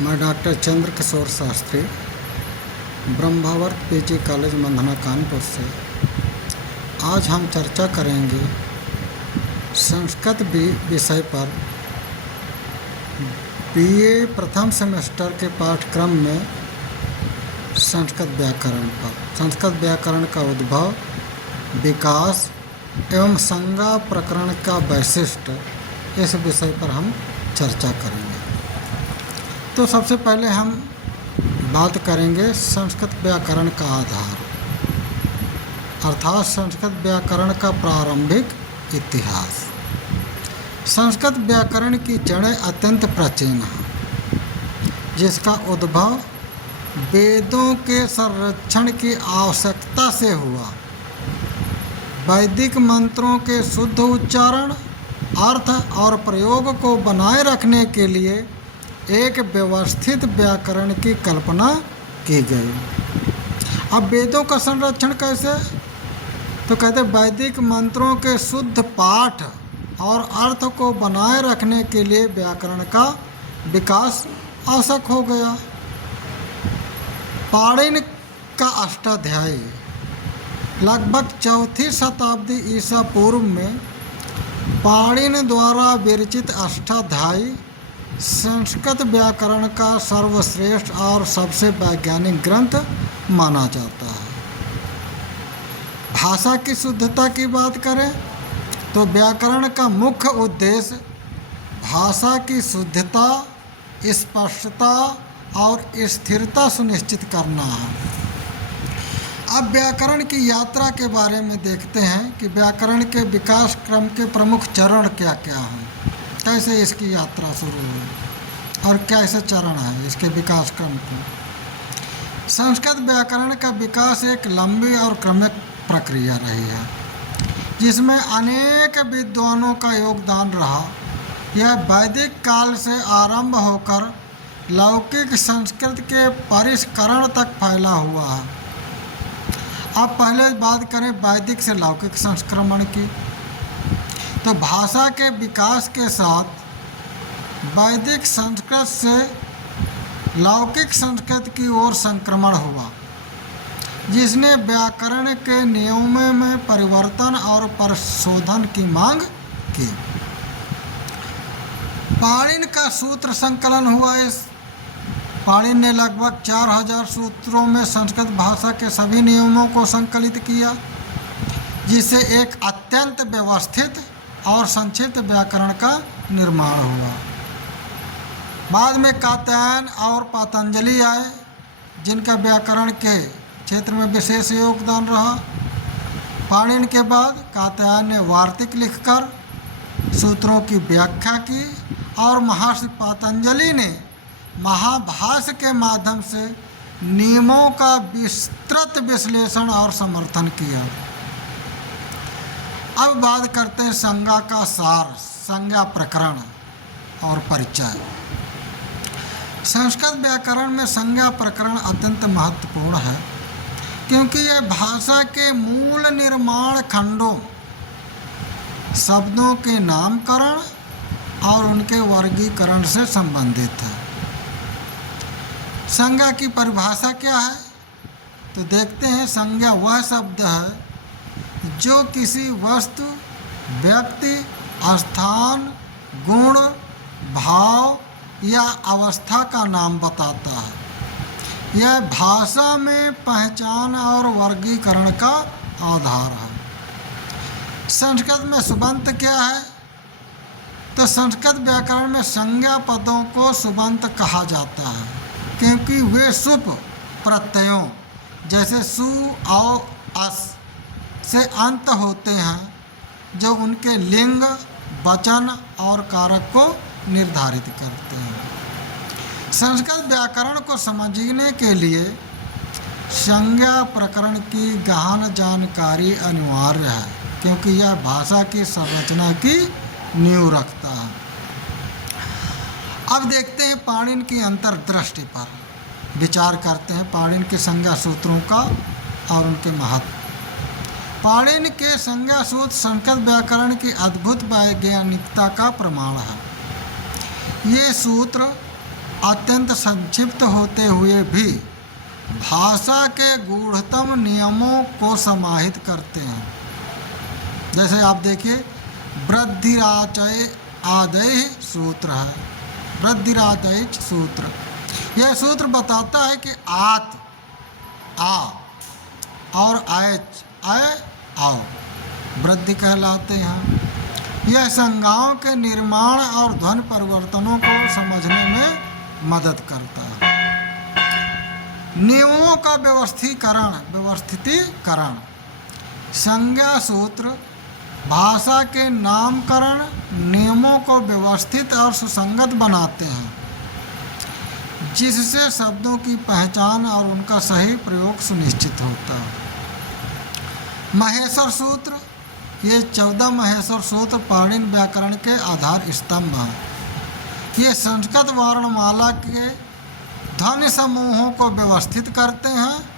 मैं डॉक्टर चंद्र किशोर Shastri Brahmavarta PG college Mandhana Kanpur से आज हम चर्चा करेंगे संस्कृत विषय पर बीए प्रथम सेमेस्टर के पाठ्यक्रम में संस्कृत व्याकरण पर। संस्कृत व्याकरण का उद्भव, विकास एवं संज्ञा प्रकरण का वैशिष्ट्य, इस विषय पर हम चर्चा करेंगे। तो सबसे पहले हम बात करेंगे संस्कृत व्याकरण का आधार, अर्थात संस्कृत व्याकरण का प्रारंभिक इतिहास। संस्कृत व्याकरण की जड़ें अत्यंत प्राचीन हैं, जिसका उद्भव वेदों के संरक्षण की आवश्यकता से हुआ। वैदिक मंत्रों के शुद्ध उच्चारण, अर्थ और प्रयोग को बनाए रखने के लिए एक व्यवस्थित व्याकरण की कल्पना की गई। अब वेदों का संरक्षण कैसे? तो कहते वैदिक मंत्रों के शुद्ध पाठ और अर्थ को बनाए रखने के लिए व्याकरण का विकास आवश्यक हो गया। पाणिनि का अष्टाध्यायी लगभग 4वीं शताब्दी ईसा पूर्व में पाणिनि द्वारा विरचित अष्टाध्यायी संस्कृत व्याकरण का सर्वश्रेष्ठ और सबसे वैज्ञानिक ग्रंथ माना जाता है। भाषा की शुद्धता की बात करें तो व्याकरण का मुख्य उद्देश्य भाषा की शुद्धता, स्पष्टता और स्थिरता सुनिश्चित करना है। अब व्याकरण की यात्रा के बारे में देखते हैं कि व्याकरण के विकास क्रम के प्रमुख चरण क्या क्या हैं, कैसे इसकी यात्रा शुरू हुई और कैसे चरण है इसके विकास क्रम की। संस्कृत व्याकरण का विकास एक लंबी और क्रमिक प्रक्रिया रही है, जिसमें अनेक विद्वानों का योगदान रहा। यह वैदिक काल से आरंभ होकर लौकिक संस्कृत के परिष्करण तक फैला हुआ है। अब पहले बात करें वैदिक से लौकिक संस्करण की, तो भाषा के विकास के साथ वैदिक संस्कृत से लौकिक संस्कृत की ओर संक्रमण हुआ, जिसने व्याकरण के नियमों में परिवर्तन और परिशोधन की मांग की। पाणिनि का सूत्र संकलन हुआ। इस पाणिनि ने लगभग 4000 सूत्रों में संस्कृत भाषा के सभी नियमों को संकलित किया, जिससे एक अत्यंत व्यवस्थित और संक्षिप्त व्याकरण का निर्माण हुआ। बाद में कात्यायन और पतंजलि आए, जिनका व्याकरण के क्षेत्र में विशेष योगदान रहा। पाणिनि के बाद कात्यायन ने वार्तिक लिखकर सूत्रों की व्याख्या की और महर्षि पतंजलि ने महाभाष्य के माध्यम से नियमों का विस्तृत विश्लेषण और समर्थन किया। अब बात करते हैं संज्ञा का सार, संज्ञा प्रकरण और परिचय। संस्कृत व्याकरण में संज्ञा प्रकरण अत्यंत महत्वपूर्ण है, क्योंकि यह भाषा के मूल निर्माण खंडों, शब्दों के नामकरण और उनके वर्गीकरण से संबंधित है। संज्ञा की परिभाषा क्या है? तो देखते हैं। संज्ञा वह शब्द है जो किसी वस्तु, व्यक्ति, स्थान, गुण, भाव या अवस्था का नाम बताता है। यह भाषा में पहचान और वर्गीकरण का आधार है। संस्कृत में सुबंत क्या है? तो संस्कृत व्याकरण में संज्ञा पदों को सुबंत कहा जाता है, क्योंकि वे सुप प्रत्ययों जैसे सु, औ, अस से अंत होते हैं, जो उनके लिंग, वचन और कारक को निर्धारित करते हैं। संस्कृत व्याकरण को समझने के लिए संज्ञा प्रकरण की गहन जानकारी अनिवार्य है, क्योंकि यह भाषा की संरचना की नींव रखता है। अब देखते हैं पाणिनि की अंतर्दृष्टि पर विचार करते हैं, पाणिनि के संज्ञा सूत्रों का और उनके महत्व। पाणिनि के संज्ञा सूत्र संस्कृत व्याकरण की अद्भुत वैज्ञानिकता का प्रमाण है। ये सूत्र अत्यंत संक्षिप्त होते हुए भी भाषा के गूढ़तम नियमों को समाहित करते हैं। जैसे आप देखिए, वृद्धिराचय आदय सूत्र है, वृद्धिराचय सूत्र। यह सूत्र बताता है कि आत आ और आयच आय आओ वृद्धि कहलाते हैं। यह संज्ञाओं के निर्माण और ध्वनि परिवर्तनों को समझने में मदद करता है। नियमों का व्यवस्थितीकरण। संज्ञा सूत्र भाषा के नामकरण नियमों को व्यवस्थित और सुसंगत बनाते हैं, जिससे शब्दों की पहचान और उनका सही प्रयोग सुनिश्चित होता है। महेश्वर सूत्र, ये 14 महेश्वर सूत्र पाणिनि व्याकरण के आधार स्तंभ हैं। ये संस्कृत वर्णमाला के ध्वनि समूहों को व्यवस्थित करते हैं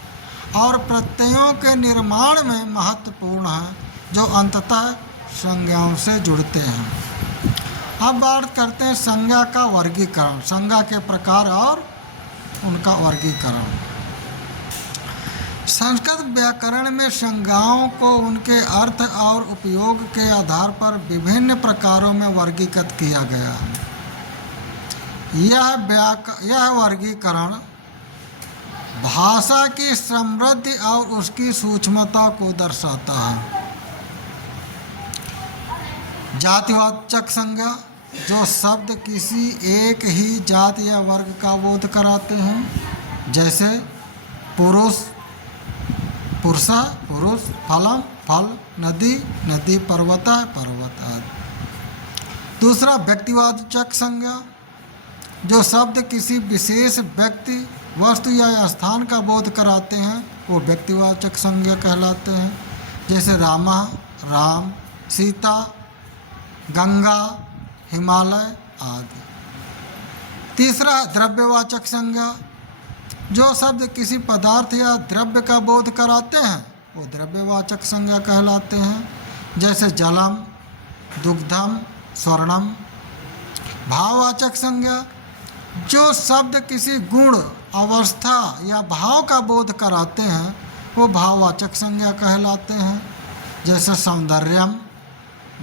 और प्रत्ययों के निर्माण में महत्वपूर्ण हैं, जो अंततः संज्ञाओं से जुड़ते हैं। अब बात करते हैं संज्ञा का वर्गीकरण, संज्ञा के प्रकार और उनका वर्गीकरण। संस्कृत व्याकरण में संज्ञाओं को उनके अर्थ और उपयोग के आधार पर विभिन्न प्रकारों में वर्गीकृत किया गया है। यह वर्गीकरण भाषा की समृद्धि और उसकी सूक्ष्मता को दर्शाता है। जातिवाचक संज्ञा, जो शब्द किसी एक ही जाति या वर्ग का बोध कराते हैं, जैसे पुरुष पुरुषा पुरुष, फलम फल, नदी नदी, पर्वता पर्वत आदि। दूसरा व्यक्तिवाचक संज्ञा, जो शब्द किसी विशेष व्यक्ति, वस्तु या स्थान का बोध कराते हैं, वो व्यक्तिवाचक संज्ञा कहलाते हैं, जैसे रामा राम, सीता, गंगा, हिमालय आदि। तीसरा द्रव्यवाचक संज्ञा, जो शब्द किसी पदार्थ या द्रव्य का बोध कराते हैं, वो द्रव्यवाचक संज्ञा कहलाते हैं, जैसे जलम, दुग्धम, स्वर्णम। भाववाचक संज्ञा, जो शब्द किसी गुण, अवस्था या भाव का बोध कराते हैं, वो भाववाचक संज्ञा कहलाते हैं, जैसे सौंदर्यम,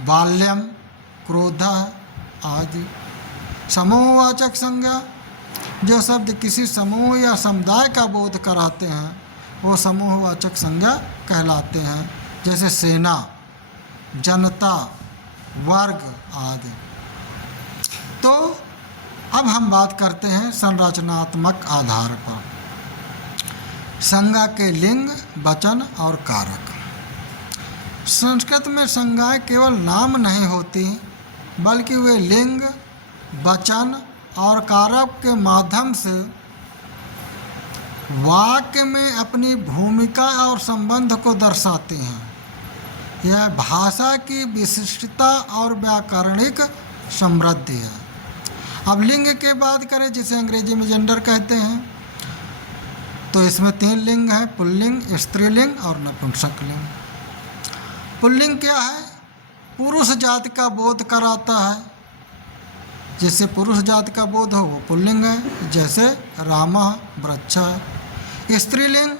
बाल्यम, क्रोध आदि। समूहवाचक संज्ञा, जो शब्द किसी समूह या समुदाय का बोध कराते हैं, वो समूहवाचक संज्ञा कहलाते हैं, जैसे सेना, जनता, वर्ग आदि। तो अब हम बात करते हैं संरचनात्मक आधार पर संज्ञा के लिंग, वचन और कारक। संस्कृत में संज्ञाएं केवल नाम नहीं होती, बल्कि वे लिंग, वचन और कारक के माध्यम से वाक्य में अपनी भूमिका और संबंध को दर्शाती हैं। यह भाषा की विशिष्टता और व्याकरणिक समृद्धि है। अब लिंग की बात करें, जिसे अंग्रेजी में जेंडर कहते हैं, तो इसमें 3 लिंग हैं, पुल्लिंग, स्त्रीलिंग और नपुंसकलिंग। पुल्लिंग क्या है? पुरुष जाति का बोध कराता है। जिससे पुरुष जाति का बोध हो वो पुल्लिंग है, जैसे रामा, वृक्षा। स्त्रीलिंग,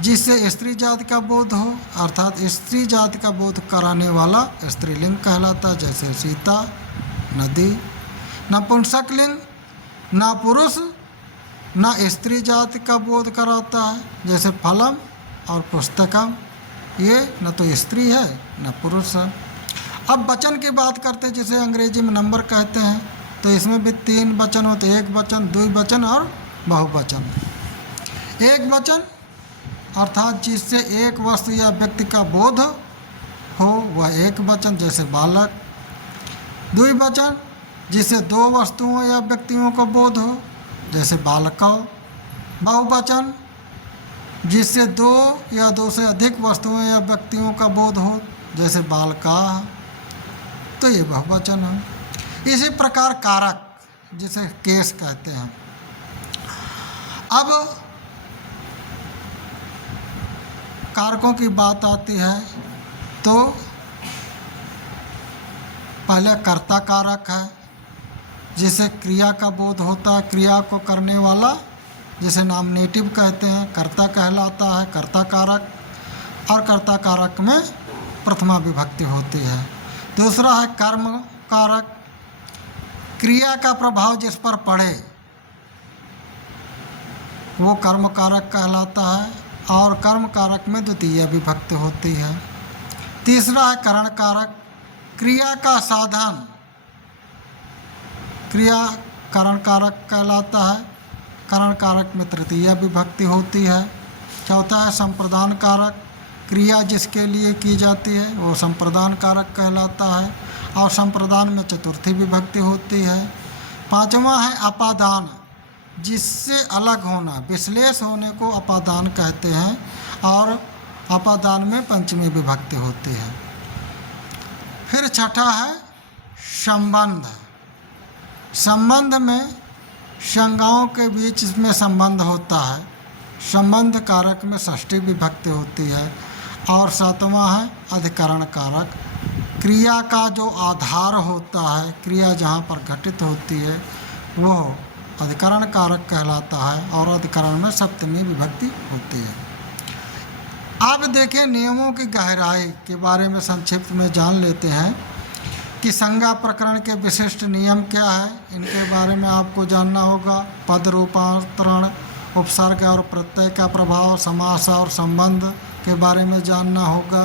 जिससे स्त्री जाति का बोध हो, अर्थात स्त्री जाति का बोध कराने वाला स्त्रीलिंग कहलाता है, जैसे सीता, नदी। नपुंसकलिंग, ना पुरुष ना स्त्री जाति का बोध कराता है, जैसे फलम और पुस्तकम। ये न तो स्त्री है न पुरुष है। अब वचन की बात करते हैं, जिसे अंग्रेजी में नंबर कहते हैं, तो इसमें भी 3 वचन होते हैं, एक वचन, द्विवचन और बहुवचन। एक वचन अर्थात जिससे एक वस्तु या व्यक्ति का बोध हो, वह एक वचन, जैसे बालक। द्विवचन, जिससे 2 वस्तुओं या व्यक्तियों का बोध हो, जैसे बालकौ। बहुवचन, जिससे 2 या 2 से अधिक वस्तुओं या व्यक्तियों का बोध हो, जैसे बालका। तो ये बहुवचन है। इसी प्रकार कारक, जिसे केस कहते हैं। अब कारकों की बात आती है, तो पहले कर्ता कारक है, जिसे क्रिया का बोध होता है। क्रिया को करने वाला जिसे नॉमिनेटिव कहते हैं, कर्ता कहलाता है, कर्ता कारक, और कर्ता कारक में प्रथमा विभक्ति होती है। दूसरा है कर्म कारक, क्रिया का प्रभाव जिस पर पड़े वो कर्म कारक कहलाता है, और कर्म कारक में द्वितीय विभक्ति होती है। तीसरा है करण कारक, क्रिया का साधन, क्रिया करण कारक कहलाता है, करण कारक में तृतीय विभक्ति होती है। चौथा है संप्रदान कारक, क्रिया जिसके लिए की जाती है वो संप्रदान कारक कहलाता है, और संप्रदान में चतुर्थी विभक्ति होती है। पांचवा है अपादान, जिससे अलग होना, विश्लेष होने को अपादान कहते हैं, और अपादान में पंचमी विभक्ति होती है। फिर छठा है संबंध, संबंध में संज्ञाओं के बीच इसमें संबंध होता है, संबंध कारक में षष्ठी विभक्ति होती है। और सातवां है अधिकरण कारक, क्रिया का जो आधार होता है, क्रिया जहाँ पर घटित होती है वो अधिकरण कारक कहलाता है, और अधिकरण में सप्तमी विभक्ति होती है। अब देखें नियमों की गहराई के बारे में संक्षिप्त में जान लेते हैं कि संज्ञा प्रकरण के विशिष्ट नियम क्या है, इनके बारे में आपको जानना होगा। पद रूपांतरण, उपसर्ग और प्रत्यय का प्रभाव, समास और संबंध के बारे में जानना होगा,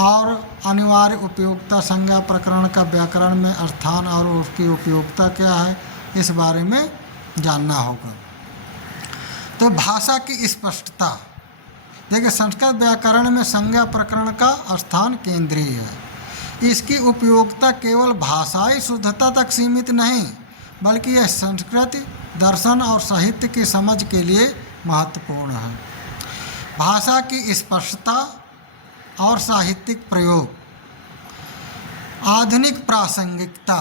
और अनिवार्य उपयोगिता संज्ञा प्रकरण का व्याकरण में स्थान और उसकी उपयोगिता क्या है इस बारे में जानना होगा। तो भाषा की स्पष्टता, देखिए संस्कृत व्याकरण में संज्ञा प्रकरण का स्थान केंद्रीय है। इसकी उपयोगिता केवल भाषाई शुद्धता तक सीमित नहीं, बल्कि यह संस्कृत दर्शन और साहित्य की समझ के लिए महत्वपूर्ण है। भाषा की स्पष्टता और साहित्यिक प्रयोग। आधुनिक प्रासंगिकता,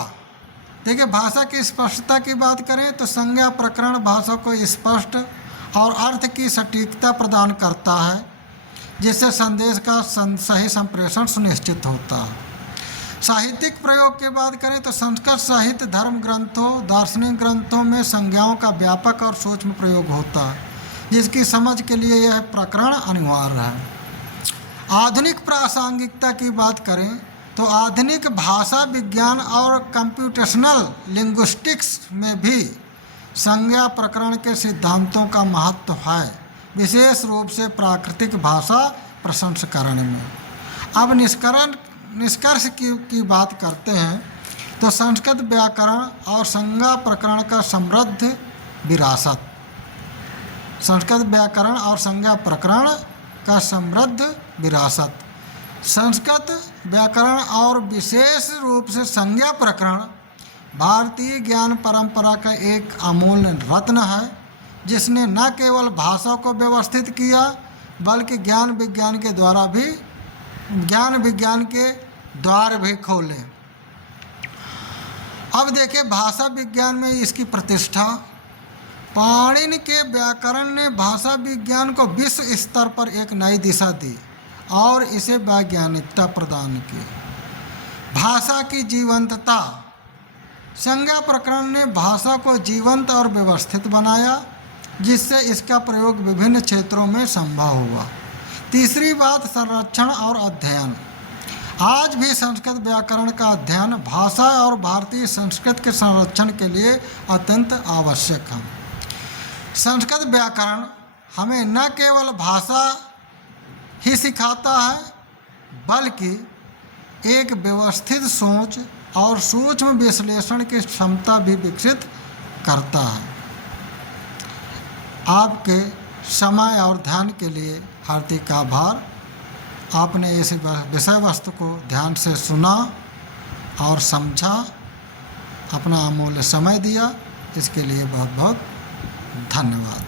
देखिए भाषा की स्पष्टता की बात करें तो संज्ञा प्रकरण भाषा को स्पष्ट और अर्थ की सटीकता प्रदान करता है, जिससे संदेश का सही संप्रेषण सुनिश्चित होता है। साहित्यिक प्रयोग की बात करें तो संस्कृत साहित्य धर्म ग्रंथों, दार्शनिक ग्रंथों में संज्ञाओं का व्यापक और सूक्ष्म प्रयोग होता है, जिसकी समझ के लिए यह प्रकरण अनिवार्य है। आधुनिक प्रासंगिकता की बात करें तो आधुनिक भाषा विज्ञान और कंप्यूटेशनल लिंग्विस्टिक्स में भी संज्ञा प्रकरण के सिद्धांतों का महत्व है, विशेष रूप से प्राकृतिक भाषा प्रसंस्करण में। अब निष्कर्ष की बात करते हैं तो संस्कृत व्याकरण और संज्ञा प्रकरण का समृद्ध विरासत, संस्कृत व्याकरण और संज्ञा प्रकरण का समृद्ध विरासत। संस्कृत व्याकरण और विशेष रूप से संज्ञा प्रकरण भारतीय ज्ञान परंपरा का एक अमूल्य रत्न है, जिसने न केवल भाषा को व्यवस्थित किया बल्कि ज्ञान विज्ञान के द्वार भी खोले। अब देखिए भाषा विज्ञान में इसकी प्रतिष्ठा। पाणिनि के व्याकरण ने भाषा विज्ञान को विश्व स्तर पर एक नई दिशा दी और इसे वैज्ञानिकता प्रदान की। भाषा की जीवंतता, संज्ञा प्रकरण ने भाषा को जीवंत और व्यवस्थित बनाया, जिससे इसका प्रयोग विभिन्न क्षेत्रों में संभव हुआ। तीसरी बात संरक्षण और अध्ययन। आज भी संस्कृत व्याकरण का अध्ययन भाषा और भारतीय संस्कृत के संरक्षण के लिए अत्यंत आवश्यक है। संस्कृत व्याकरण हमें न केवल भाषा ही सिखाता है बल्कि एक व्यवस्थित सोच और सूक्ष्म विश्लेषण की क्षमता भी विकसित करता है। आपके समय और ध्यान के लिए हार्दिक आभार। आपने इस विषय वस्तु को ध्यान से सुना और समझा, अपना अमूल्य समय दिया, इसके लिए बहुत बहुत धन्यवाद।